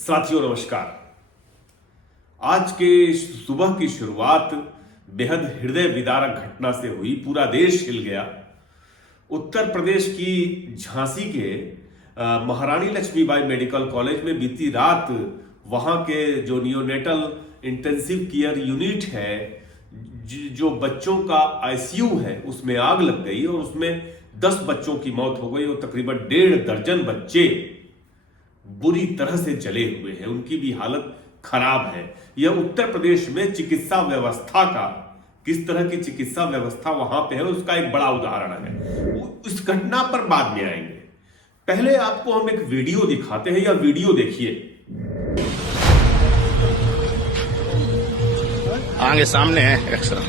साथियों नमस्कार। आज के सुबह की शुरुआत बेहद हृदय विदारक घटना से हुई। पूरा देश हिल गया। उत्तर प्रदेश की झांसी के महारानी लक्ष्मीबाई मेडिकल कॉलेज में बीती रात वहां के जो नियोनेटल इंटेंसिव केयर यूनिट है, जो बच्चों का आईसीयू है, उसमें आग लग गई और उसमें 10 बच्चों की मौत हो गई और तकरीबन 1.5 दर्जन बच्चे बुरी तरह से जले हुए हैं। उनकी भी हालत खराब है। यह उत्तर प्रदेश में चिकित्सा व्यवस्था का, किस तरह की चिकित्सा व्यवस्था वहां पे है, उसका एक बड़ा उदाहरण है। उस घटना पर बाद में आएंगे। पहले आपको हम एक वीडियो दिखाते हैं। यह वीडियो देखिए। आगे सामने है एक्सरा।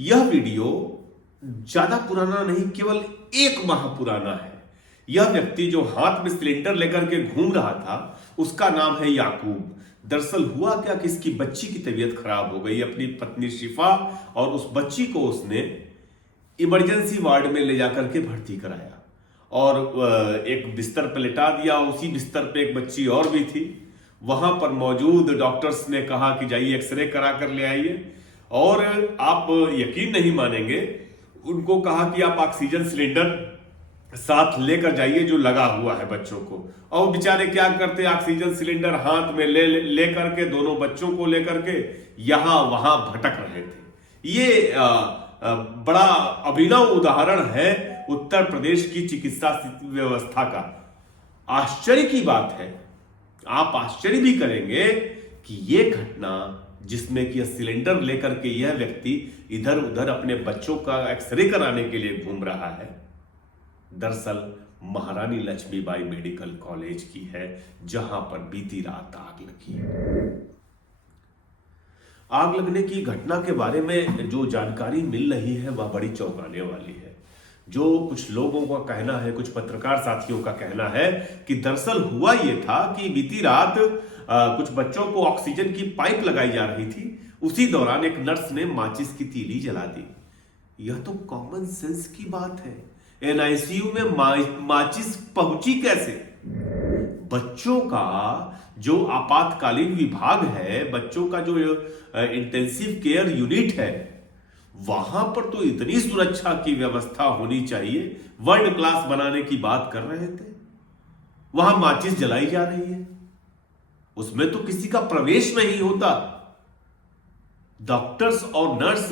यह वीडियो ज्यादा पुराना नहीं, केवल 1 माह पुराना है। यह व्यक्ति जो हाथ में सिलेंडर लेकर के घूम रहा था, उसका नाम है याकूब। दरअसल हुआ क्या कि इसकी बच्ची की तबीयत खराब हो गई। अपनी पत्नी शिफा और उस बच्ची को उसने इमरजेंसी वार्ड में ले जाकर के भर्ती कराया और एक बिस्तर पर लिटा दिया। उसी बिस्तर पे एक बच्ची और भी थी। वहां पर मौजूद डॉक्टर्स ने कहा कि जाइए एक्सरे करा कर ले आइए, और आप यकीन नहीं मानेंगे, उनको कहा कि आप ऑक्सीजन सिलेंडर साथ लेकर जाइए जो लगा हुआ है बच्चों को। और बेचारे क्या करते, ऑक्सीजन सिलेंडर हाथ में ले करके दोनों बच्चों को लेकर के यहां वहां भटक रहे थे। ये बड़ा अभिनव उदाहरण है उत्तर प्रदेश की चिकित्सा व्यवस्था का। आश्चर्य की बात है, आप आश्चर्य भी करेंगे कि यह घटना, जिसमें कि सिलेंडर लेकर के यह व्यक्ति इधर उधर अपने बच्चों का एक्सरे कराने के लिए घूम रहा है, दरअसल महारानी लक्ष्मीबाई मेडिकल कॉलेज की है, जहां पर बीती रात आग लगी। आग लगने की घटना के बारे में जो जानकारी मिल रही है वह बड़ी चौंकाने वाली है। जो कुछ लोगों का कहना है, कुछ पत्रकार साथियों का कहना है कि दरअसल हुआ यह था कि बीती रात कुछ बच्चों को ऑक्सीजन की पाइप लगाई जा रही थी। उसी दौरान एक नर्स ने माचिस की तीली जला दी। यह तो कॉमन सेंस की बात है। एनआईसीयू में माचिस पहुंची कैसे? बच्चों का जो आपातकालीन विभाग है, बच्चों का जो इंटेंसिव केयर यूनिट है, वहां पर तो इतनी सुरक्षा की व्यवस्था होनी चाहिए। वर्ल्ड क्लास बनाने की बात कर रहे थे, वहां माचिस जलाई जा रही है। उसमें तो किसी का प्रवेश नहीं होता। डॉक्टर्स और नर्स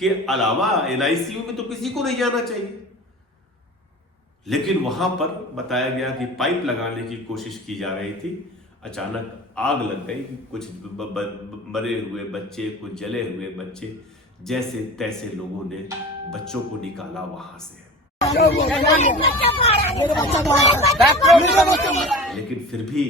के अलावा एनआईसीयू में तो किसी को नहीं जाना चाहिए। लेकिन वहां पर बताया गया कि पाइप लगाने की कोशिश की जा रही थी। अचानक आग लग गई। कुछ मरे हुए बच्चे, कुछ जले हुए बच्चे, जैसे तैसे लोगों ने बच्चों को निकाला वहां से। लेकिन फिर भी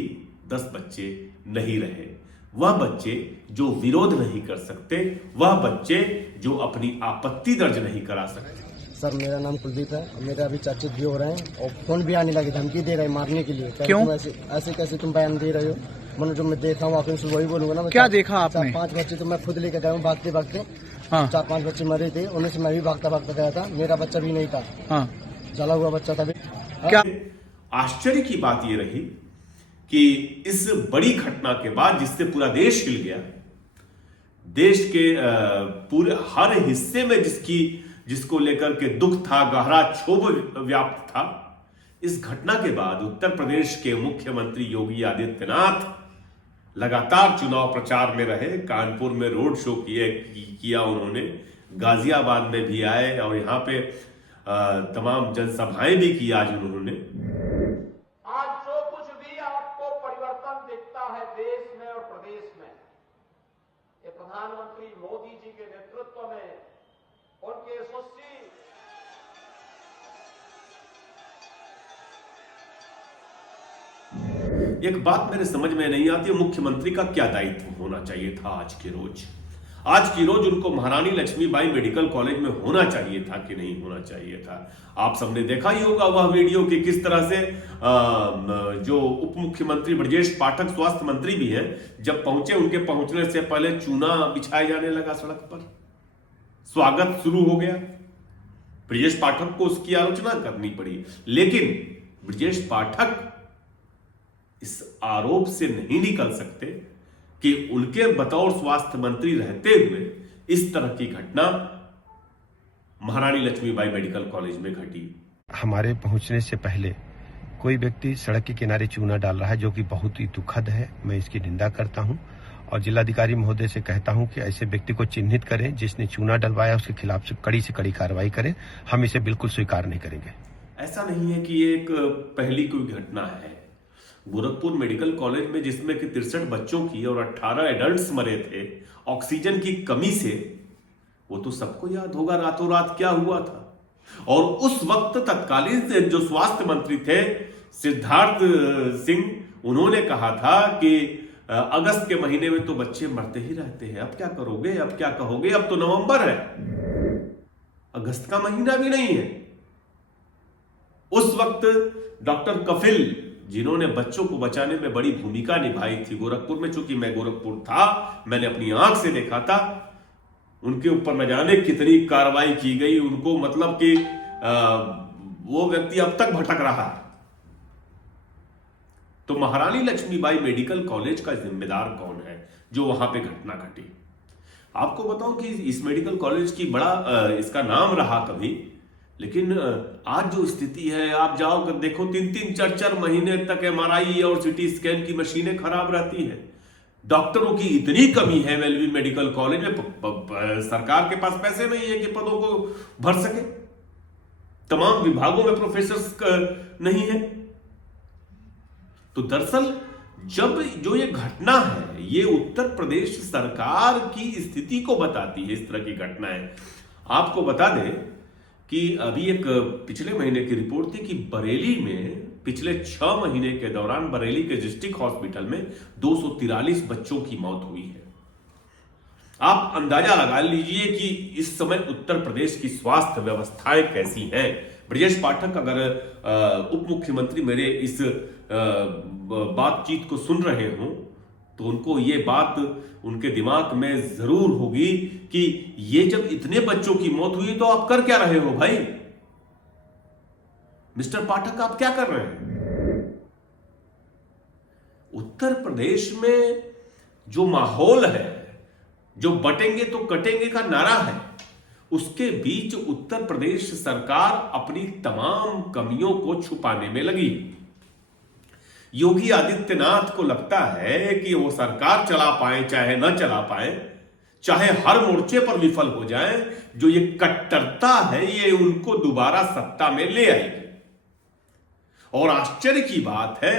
10 बच्चे नहीं रहे। वह बच्चे जो विरोध नहीं कर सकते, वह बच्चे जो अपनी आपत्ति दर्ज नहीं करा सकते। सर, मेरा नाम कुलदीप है। मेरे अभी चाचे भी हो रहे हैं और फोन भी आने लगे, धमकी दे रहे हैं मारने के लिए। क्यों? ऐसे कैसे तुम बयान दे रहे हो? मैंने जो मैं देखा हूँ आपने वही बोलूंगा ना। क्या देखा आपने? 5 बच्चे तो मैं खुद लेकर गया हूँ भागते भागते। हाँ। 4-5 बच्चे मरे थे, उनमें से मैं भी भागता भागता गया था। मेरा बच्चा भी नहीं था। हाँ। जला हुआ बच्चा था। क्या आश्चर्य की बात यह रही कि इस बड़ी घटना के बाद, जिससे पूरा देश हिल गया, देश के पूरे हर हिस्से में जिसको लेकर के दुख था, गहरा क्षोभ व्याप्त था, इस घटना के बाद उत्तर प्रदेश के मुख्यमंत्री योगी आदित्यनाथ लगातार चुनाव प्रचार में रहे। कानपुर में रोड शो किया उन्होंने, गाजियाबाद में भी आए और यहाँ पे तमाम जनसभाएं भी की आज उन्होंने। आज जो कुछ भी आपको परिवर्तन दिखता है देश में और प्रदेश में, ये प्रधानमंत्री मोदी जी के नेतृत्व में, उनके यशस्वी एक बात मेरे समझ में नहीं आती, मुख्यमंत्री का क्या दायित्व होना चाहिए था आज के रोज? आज की रोज उनको महारानी लक्ष्मीबाई मेडिकल कॉलेज में होना चाहिए था कि नहीं होना चाहिए था? आप सबने देखा ही होगा वह वीडियो कि किस तरह से जो उप मुख्यमंत्री ब्रजेश पाठक, स्वास्थ्य मंत्री भी हैं, जब पहुंचे उनके पहुंचने से पहले चूना बिछाया जाने लगा सड़क पर, स्वागत शुरू हो गया। ब्रजेश पाठक को उसकी आलोचना करनी पड़ी, लेकिन ब्रजेश पाठक इस आरोप से नहीं निकल सकते कि उनके बतौर स्वास्थ्य मंत्री रहते हुए इस तरह की घटना महारानी लक्ष्मीबाई मेडिकल कॉलेज में घटी। हमारे पहुंचने से पहले कोई व्यक्ति सड़क के किनारे चूना डाल रहा है, जो कि बहुत ही दुखद है। मैं इसकी निंदा करता हूं और जिलाधिकारी महोदय से कहता हूं कि ऐसे व्यक्ति को चिन्हित करें, जिसने चूना डलवाया उसके खिलाफ से कड़ी कार्रवाई करें। हम इसे बिल्कुल स्वीकार नहीं करेंगे। ऐसा नहीं है कि ये एक पहली कोई घटना है। गोरखपुर मेडिकल कॉलेज में जिसमें कि 63 बच्चों की और 18 एडल्ट्स मरे थे ऑक्सीजन की कमी से, वो तो सबको याद होगा रातों रात क्या हुआ था। और उस वक्त तत्कालीन जो स्वास्थ्य मंत्री थे सिद्धार्थ सिंह, उन्होंने कहा था कि अगस्त के महीने में तो बच्चे मरते ही रहते हैं, अब क्या करोगे, अब क्या कहोगे, अब तो नवंबर है, अगस्त का महीना भी नहीं है। उस वक्त डॉक्टर कफिल, जिन्होंने बच्चों को बचाने में बड़ी भूमिका निभाई थी गोरखपुर में, चूंकि मैं गोरखपुर था, मैंने अपनी आंख से देखा था, उनके ऊपर न जाने कितनी कार्रवाई की गई। उनको मतलब कि वो व्यक्ति अब तक भटक रहा है। तो महारानी लक्ष्मीबाई मेडिकल कॉलेज का जिम्मेदार कौन है जो वहां पे घटना घटी? आपको बताऊं कि इस मेडिकल कॉलेज की बड़ा इसका नाम रहा कभी, लेकिन आज जो स्थिति है, आप जाओ देखो 3-3, 4-4 महीने तक MRI और CT स्कैन की मशीनें खराब रहती हैं। डॉक्टरों की इतनी कमी है एमएलबी मेडिकल कॉलेज में, सरकार के पास पैसे नहीं है कि पदों को भर सके। तमाम विभागों में प्रोफेसर्स नहीं है। तो दरअसल जब जो ये घटना है, ये उत्तर प्रदेश सरकार की स्थिति को बताती है। इस तरह की घटनाएं आपको बता दें कि अभी एक पिछले महीने की रिपोर्ट थी कि बरेली में पिछले 6 महीने के दौरान बरेली के डिस्ट्रिक्ट हॉस्पिटल में 243 बच्चों की मौत हुई है। आप अंदाजा लगा लीजिए कि इस समय उत्तर प्रदेश की स्वास्थ्य व्यवस्थाएं कैसी हैं। ब्रजेश पाठक अगर उप मुख्यमंत्री मेरे इस बातचीत को सुन रहे हों तो उनको ये बात उनके दिमाग में जरूर होगी कि ये जब इतने बच्चों की मौत हुई तो आप कर क्या रहे हो भाई? मिस्टर पाठक आप क्या कर रहे हैं? उत्तर प्रदेश में जो माहौल है, जो बटेंगे तो कटेंगे का नारा है, उसके बीच उत्तर प्रदेश सरकार अपनी तमाम कमियों को छुपाने में लगी। योगी आदित्यनाथ को लगता है कि वो सरकार चला पाए चाहे न चला पाए, चाहे हर मोर्चे पर विफल हो जाए, जो ये कट्टरता है ये उनको दोबारा सत्ता में ले आएगी। और आश्चर्य की बात है,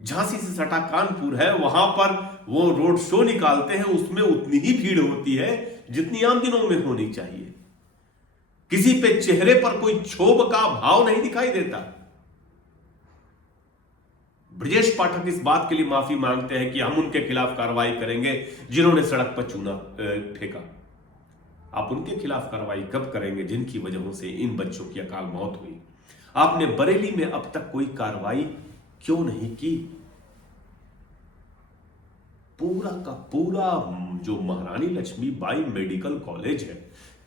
झांसी से सटा कानपुर है, वहां पर वो रोड शो निकालते हैं, उसमें उतनी ही भीड़ होती है जितनी आम दिनों में होनी चाहिए। किसी पे चेहरे पर कोई क्षोभ का भाव नहीं दिखाई देता। ब्रजेश पाठक इस बात के लिए माफी मांगते हैं कि हम उनके खिलाफ कार्रवाई करेंगे जिन्होंने सड़क पर चूना फेंका। आप उनके खिलाफ कार्रवाई कब करेंगे जिनकी वजहों से इन बच्चों की अकाल मौत हुई? आपने बरेली में अब तक कोई कार्रवाई क्यों नहीं की? पूरा का पूरा जो महारानी लक्ष्मीबाई मेडिकल कॉलेज है,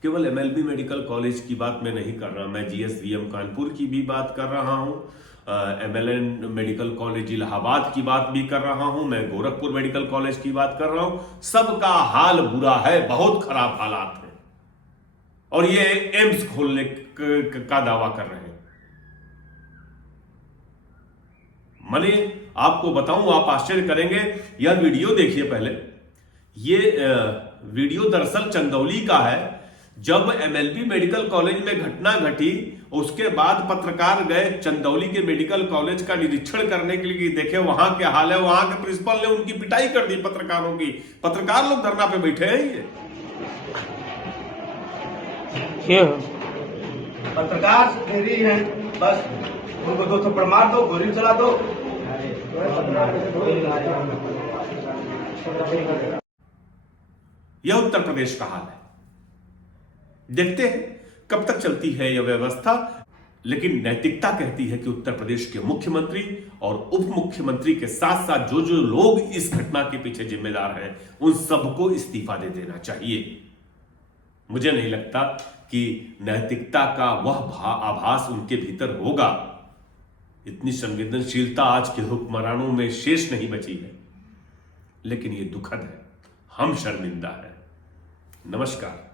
केवल एमएलबी मेडिकल कॉलेज की बात मैं नहीं कर रहा, मैं जीएसवीएम कानपुर की भी बात कर रहा हूं, एमएलएन मेडिकल कॉलेज इलाहाबाद की बात भी कर रहा हूं, मैं गोरखपुर मेडिकल कॉलेज की बात कर रहा हूं। सबका हाल बुरा है, बहुत खराब हालात है, और ये एम्स खोलने का दावा कर रहे हैं। मैंने आपको बताऊं, आप आश्चर्य करेंगे। यह वीडियो देखिए पहले। ये वीडियो दरअसल चंदौली का है। जब एमएलबी मेडिकल कॉलेज में घटना घटी, उसके बाद पत्रकार गए चंदौली के मेडिकल कॉलेज का निरीक्षण करने के लिए, देखे वहां क्या हाल है। वहां के प्रिंसिपल ने उनकी पिटाई कर दी पत्रकारों की। पत्रकार लोग धरना पे बैठे हैं। ये पत्रकार फ्री है, बस उनको 2 थप्पड़ मार दो, गोली चला दो। यह उत्तर प्रदेश का हाल है। देखते हैं कब तक चलती है यह व्यवस्था, लेकिन नैतिकता कहती है कि उत्तर प्रदेश के मुख्यमंत्री और उप मुख्यमंत्री के साथ साथ जो जो लोग इस घटना के पीछे जिम्मेदार हैं, उन सबको इस्तीफा दे देना चाहिए। मुझे नहीं लगता कि नैतिकता का वह आभास उनके भीतर होगा। इतनी संवेदनशीलता आज के हुक्मरानों में शेष नहीं बची है, लेकिन यह दुखद है, हम शर्मिंदा हैं। नमस्कार।